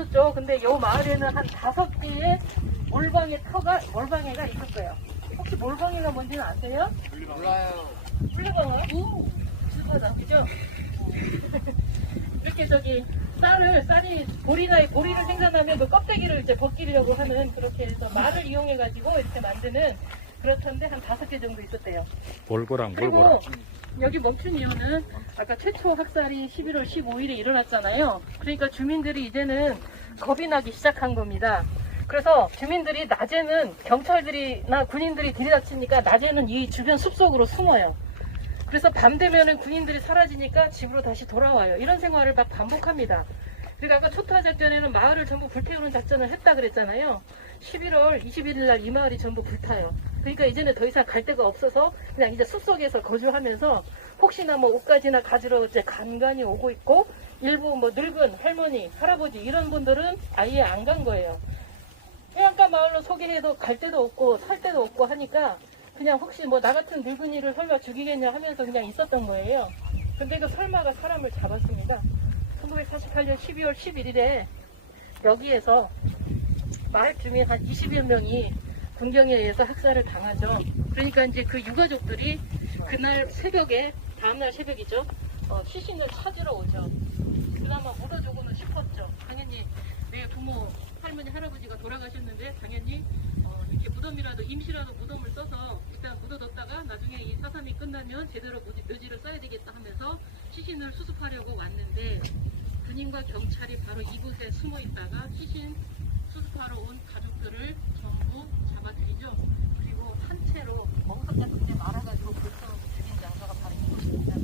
없었죠. 근데 요 마을에는 한 다섯 개의 몰방의 터가, 몰방애가 있었어요. 혹시 몰방애가 뭔지는 아세요? 몰라요. 물레방아? 오, 비슷하다, 그죠? 이렇게 저기 쌀을, 쌀이 보리나 보리를 생산하면 그 껍데기를 이제 벗기려고 하는 그렇게 해서 말을 이용해 가지고 이렇게 만드는 그렇던데 한 다섯 개 정도 있었대요. 몰고랑 몰고랑. 그리고 여기 멈춘 이유는 아까 최초 학살이 11월 15일에 일어났잖아요. 그러니까 주민들이 이제는 겁이 나기 시작한 겁니다. 그래서 주민들이 낮에는 경찰들이나 군인들이 들이닥치니까 낮에는 이 주변 숲속으로 숨어요. 그래서 밤 되면은 군인들이 사라지니까 집으로 다시 돌아와요. 이런 생활을 막 반복합니다. 그리고 아까 초토화 작전에는 마을을 전부 불태우는 작전을 했다 그랬잖아요. 11월 21일 날 이 마을이 전부 불타요. 그러니까 이제는 더 이상 갈 데가 없어서 그냥 이제 숲속에서 거주하면서 혹시나 뭐 옷가지나 가지러 이제 간간히 오고 있고 일부 뭐 늙은 할머니, 할아버지 이런 분들은 아예 안 간 거예요. 해안가 마을로 소개해도 갈 데도 없고 살 데도 없고 하니까 그냥 혹시 뭐 나 같은 늙은이를 설마 죽이겠냐 하면서 그냥 있었던 거예요. 근데 그 설마가 사람을 잡았습니다. 1948년 12월 11일에 여기에서 마을 주민 한 20여 명이 군경에 의해서 학살을 당하죠. 그러니까 이제 그 유가족들이 그날 새벽에, 다음날 새벽이죠. 어, 시신을 찾으러 오죠. 그나마 묻어주고는 싶었죠. 당연히 내 부모, 할머니, 할아버지가 돌아가셨는데 당연히 어, 이렇게 무덤이라도 임시라도 무덤을 써서 일단 묻어뒀다가 나중에 이 사삼이 끝나면 제대로 묘지, 묘지를 써야 되겠다 하면서 시신을 수습하려고 왔는데 군인과 경찰이 바로 이곳에 숨어 있다가 시신 수습하러 온 가족들을 잡아들이죠. 그리고 산채로 멍석 같은 데 말아가지고 벌써 죽인 장소가 바로 이곳입니다.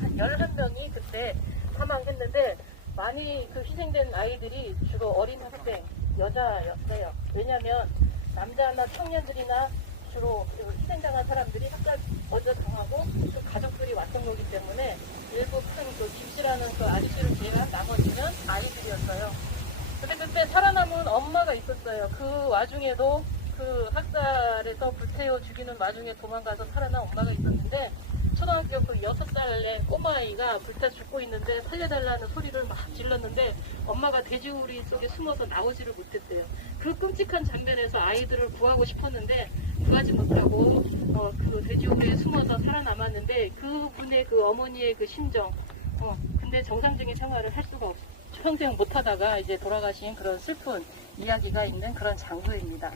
한 11명이 그때 사망했는데 많이 그 희생된 아이들이 주로 어린 학생, 여자였어요. 왜냐면 남자나 청년들이나 주로 그 희생당한 사람들이 학살 먼저 당하고 그 가족들이 왔던 거기 때문에 일부 큰그 김씨라는 그 아저씨를 제외한 나머지는 아이들이었어요. 근데 그때 살아남은 엄마가 있었어요. 그 와중에도 그 학살에서 불태워 죽이는 와중에 도망가서 살아난 엄마가 있었는데 초등학교 그 여섯 살의 꼬마아이가 불타 죽고 있는데 살려달라는 소리를 막 질렀는데 엄마가 돼지우리 속에 숨어서 나오지를 못했대요. 그 끔찍한 장면에서 아이들을 구하고 싶었는데 구하지 못하고 어, 그 돼지우리에 숨어서 살아남았는데 그 분의 그 어머니의 그 심정 어, 근데 정상적인 생활을 할 수가 없 평생 못하다가 이제 돌아가신 그런 슬픈 이야기가 있는 그런 장소입니다.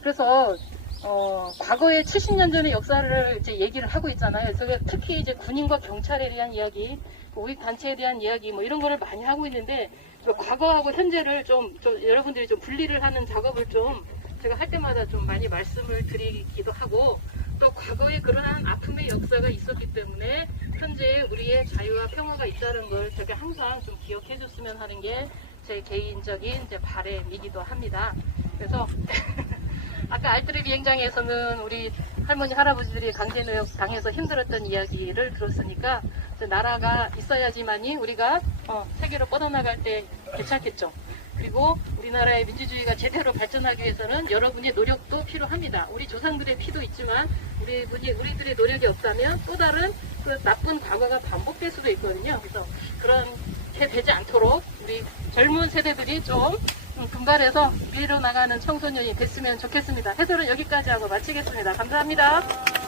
그래서 어, 과거의 70년 전의 역사를 이제 얘기를 하고 있잖아요. 그래서 특히 이제 군인과 경찰에 대한 이야기, 우익 단체에 대한 이야기 뭐 이런 거를 많이 하고 있는데 그 과거하고 현재를 좀, 좀 여러분들이 좀 분리를 하는 작업을 좀 제가 할 때마다 좀 많이 말씀을 드리기도 하고 또 과거에 그러한 아픔의 역사가 있었기 때문에 자유와 평화가 있다는 걸 제가 항상 좀 기억해 줬으면 하는 게 제 개인적인 이제 바램이기도 합니다. 그래서 아까 알트리 비행장에서는 우리 할머니 할아버지들이 강제노역 당해서 힘들었던 이야기를 들었으니까 나라가 있어야지만이 우리가 어, 세계로 뻗어나갈 때 괜찮겠죠. 그리고 우리나라의 민주주의가 제대로 발전하기 위해서는 여러분의 노력도 필요합니다. 우리 조상들의 피도 있지만 우리 우리들의 노력이 없다면 또 다른 그 나쁜 과거가 반복될 수도 있거든요. 그래서 그렇게 되지 않도록 우리 젊은 세대들이 좀 음, 분발해서 위로 나가는 청소년이 됐으면 좋겠습니다. 해설은 여기까지 하고 마치겠습니다. 감사합니다.